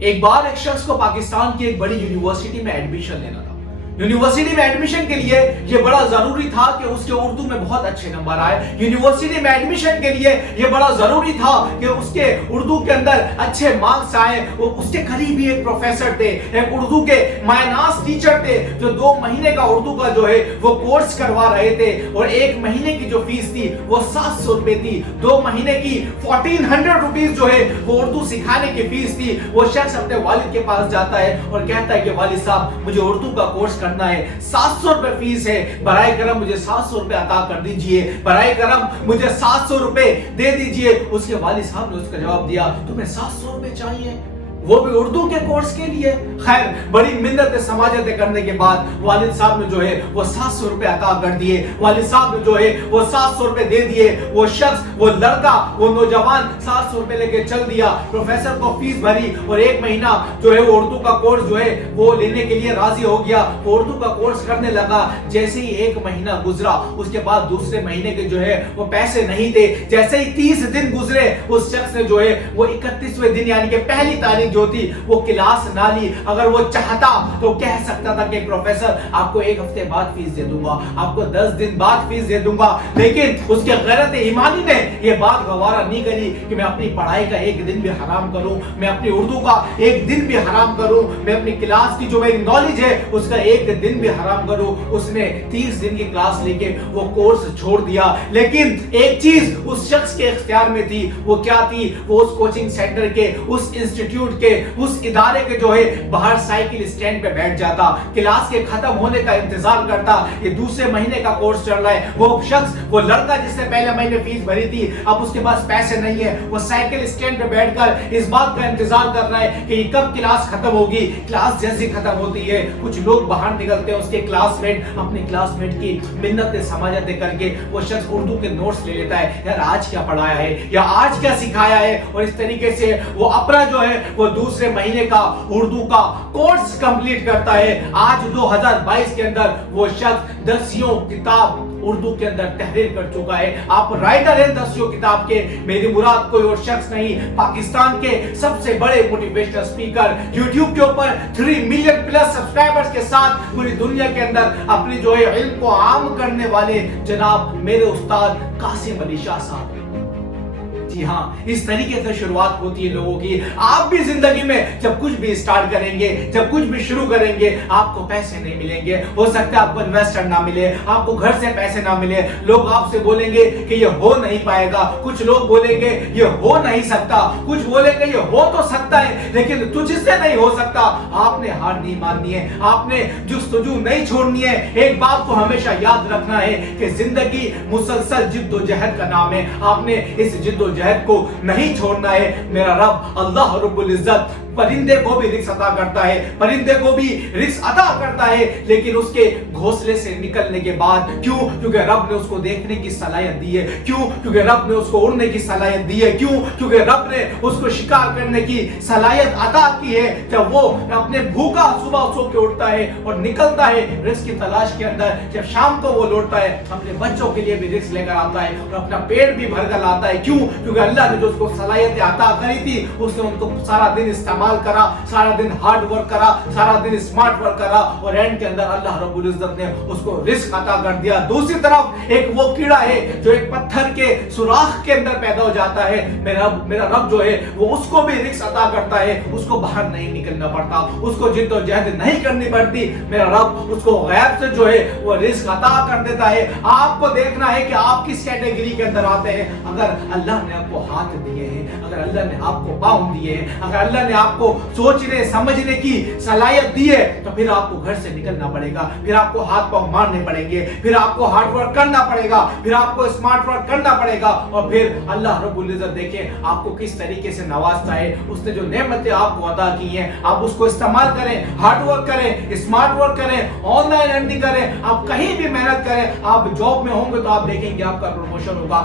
ایک بار ایک شخص کو پاکستان کی ایک بڑی یونیورسٹی میں ایڈمیشن لینا تھا۔ یونیورسٹی میں ایڈمیشن کے لیے یہ بڑا ضروری تھا کہ اس کے اردو میں بہت اچھے نمبر آئے۔ یونیورسٹی میں ایڈمیشن کے لیے یہ بڑا ضروری تھا کہ اس کے اردو کے اندر اچھے مارکس آئے۔ اس کے قریبی ایک پروفیسر تھے، ایک اردو کے مائناس ٹیچر تھے، جو 2 مہینے کا اردو کا جو ہے وہ کورس کروا رہے تھے، اور 1 مہینے کی جو فیس تھی وہ 700 روپے تھی۔ 2 مہینے کی 1400 روپیز جو ہے وہ اردو سکھانے کی فیس تھی۔ وہ شخص اپنے والد کے پاس جاتا ہے اور کہتا ہے کہ والد صاحب مجھے اردو کا کورس کرنا ہے، 700 روپے فیس ہے، برائے کرم مجھے 700 روپے عطا کر دیجئے، برائے کرم مجھے 700 روپے دے دیجئے۔ اس کے والد صاحب نے اس کا جواب دیا تمہیں 700 روپے چاہیے، وہ بھی اردو کے کورس کے لیے؟ خیر بڑی منتیں سماجتیں کرنے کے بعد والد صاحب نے جو ہے وہ 700 روپے عطا کر دیے۔ والد صاحب نے جو ہے وہ 700 روپے دے دیے۔ وہ شخص، وہ لڑکا، وہ نوجوان 700 روپے لے کے چل دیا، پروفیسر کو فیس بھری، اور 1 مہینہ جو ہے وہ اردو کا کورس جو ہے وہ لینے کے لیے راضی ہو گیا۔ وہ اردو کا کورس کرنے لگا۔ جیسے ہی 1 مہینہ گزرا، اس کے بعد دوسرے مہینے کے جو ہے وہ پیسے نہیں تھے۔ جیسے ہی 30 دن گزرے، اس شخص نے جو ہے وہ 31ویں دن یعنی کہ پہلی تاریخ جو تھی وہ کلاس نہ لی۔ اگر وہ چاہتا تو کہہ سکتا تھا کہ پروفیسر آپ کو 1 ہفتے بعد فیس دے دوں گا، آپ کو 10 دن بعد فیس دے دوں گا، لیکن اس کے غیرت ایمانی نے یہ بات گوارا نہیں کری کہ میں اپنی پڑھائی کا 1 دن بھی حرام کروں، میں اپنی اردو کا 1 دن بھی حرام کروں، میں اپنی کلاس کی جو میری نالج ہے اس کا 1 دن بھی حرام کروں۔ اس نے 30 دن کی کلاس لے کے وہ کورس چھوڑ دیا۔ لیکن ایک چیز اس شخص کے اختیار میں تھی، وہ کیا تھی؟ وہ اس کوچنگ سینٹر کے، اس انسٹیٹیوٹ کے، اس ادارے کے جو ہے باہر سائیکل سٹینڈ پہ بیٹھ جاتا، کلاس کے ختم ہونے کا انتظار کرتا۔ یہ دوسرے مہینے کا کورس چل رہا ہے۔ وہ شخص، وہ لڑکا جس نے پہلے مہینے فیس بھری تھی، اب اس کے پاس پیسے نہیں ہے، وہ سائیکل سٹینڈ پہ بیٹھ کر اس بات کا انتظار کر رہا ہے کہ یہ کب کلاس ختم ہوگی۔ کلاس جیسی ختم ہوتی ہے، کچھ لوگ باہر نکلتے ہیں، اس کے کلاس میٹ اپنے کلاس میٹ کی منتیں سماجتیں کر کے وہ شخص اردو کے نوٹس لے لیتا ہے، یار آج کیا پڑھایا ہے یا آج کیا سکھایا ہے، اور اس طریقے سے وہ اپنا جو ہے وہ دوسرے مہینے کا اردو کا کورس کمپلیٹ کرتا ہے۔ آج 2022 کے اندر وہ شخص 10 کتاب اردو کے اندر تحریر کر چکا ہے۔ آپ رائٹر ہیں 10 کتاب کے، میری مراد کوئی اور شخص نہیں، پاکستان کے سب سے بڑے موٹیویشنل اسپیکر، یوٹیوب کے اوپر 3 ملین پلس سبسکرائبرز کے ساتھ پوری دنیا کے اندر اپنی جو ہے علم کو عام کرنے والے جناب میرے استاد قاسم علی شاہ صاحب۔ جی ہاں، اس طریقے سے شروعات ہوتی ہے لوگوں کی۔ آپ بھی زندگی میں جب کچھ بھی سٹارٹ کریں گے، جب کچھ بھی شروع کریں گے، آپ کو پیسے نہیں ملیں گے، ہو سکتا ہے آپ کو انویسٹر نہ ملے، آپ کو گھر سے پیسے نہ ملے، لوگ آپ سے بولیں گے کہ یہ ہو نہیں پائے گا، کچھ لوگ بولیں گے یہ ہو نہیں سکتا، کچھ بولیں گے یہ ہو تو سکتا ہے لیکن تجھ سے نہیں ہو سکتا۔ آپ نے ہار نہیں ماننی ہے، آپ نے جستجو نہیں چھوڑنی ہے۔ ایک بات کو ہمیشہ یاد رکھنا ہے کہ زندگی مسلسل جد و جہد کا نام ہے، آپ نے اس جد و جہد کو نہیں چھوڑنا ہے۔ میرا رب اللہ رب العزت پرندے کو بھی رزق عطا کرتا ہے، پرندے کو بھی رزق عطا کرتا ہے، لیکن اس کے گھونسلے سے نکلنے کے بعد، کیوں؟ کیونکہ رب نے اس کو دیکھنے کی صلاحیت دی ہے، کیوں؟ کیونکہ رب نے اس کو اڑنے کی صلاحیت دی ہے، کیوں؟ کیونکہ رب نے اس کو شکار کرنے کی صلاحیت عطا کی ہے۔ جب وہ اپنے بھوکا صبح سو کے اٹھتا ہے اور نکلتا ہے رزق کی تلاش کے اندر، جب شام کو وہ لوٹتا ہے اپنے بچوں کے لیے بھی رزق لے کر آتا ہے اور اپنا پیٹ بھی بھر کر لاتا ہے، کیوں؟ کیونکہ اللہ نے جو اس کو صلاحیت عطا کری تھی، اس نے ان کو سارا دن استعمال کرا، سارا دن ہارڈ ورک کرا، سارا دن اسمارٹ ورک کرا، اور اینڈ کے اندر اللہ رب العزت نے اس کو رزق عطا کر دیا۔ دوسری طرف ایک وہ کیڑا ہے جو ایک پتھر کے سوراخ کے اندر پیدا ہو جاتا ہے، میرا رب جو ہے وہ اس کو بھی رزق عطا کرتا ہے، اس کو باہر نہیں نکلنا پڑتا، اس کو جد و جہد نہیں کرنی پڑتی، میرا رب اس کو غیب سے جو ہے وہ رزق عطا کر دیتا ہے۔ آپ کو دیکھنا ہے کہ آپ کس کیٹیگری کے اندر آتے ہیں۔ اگر اللہ نے آپ کو ہاتھ دیے ہیں، اگر اللہ نے آپ کو پاؤں دیے ہیں، اگر اللہ نے آپ کو سوچنے سمجھنے کی صلاحیت دی ہے، تو پھر آپ کو گھر سے نکلنا پڑے گا، پھر آپ کو ہاتھ پاؤں مارنے پڑیں گے، پھر آپ کو ہارڈ ورک کرنا پڑے گا، پھر آپ کو اسمارٹ ورک کرنا پڑے گا، اور پھر اللہ رب العزت دیکھیں آپ کو کس طریقے سے نوازتا ہے۔ اس نے جو نعمتیں آپ کو عطا کی ہیں، آپ اس کو استعمال کریں، ہارڈ ورک کریں، اسمارٹ ورک کریں، آن لائن ارننگ کریں، آپ کہیں بھی محنت کریں۔ آپ جاب میں ہوں گے تو آپ دیکھیں گے آپ کا پروموشن ہوگا،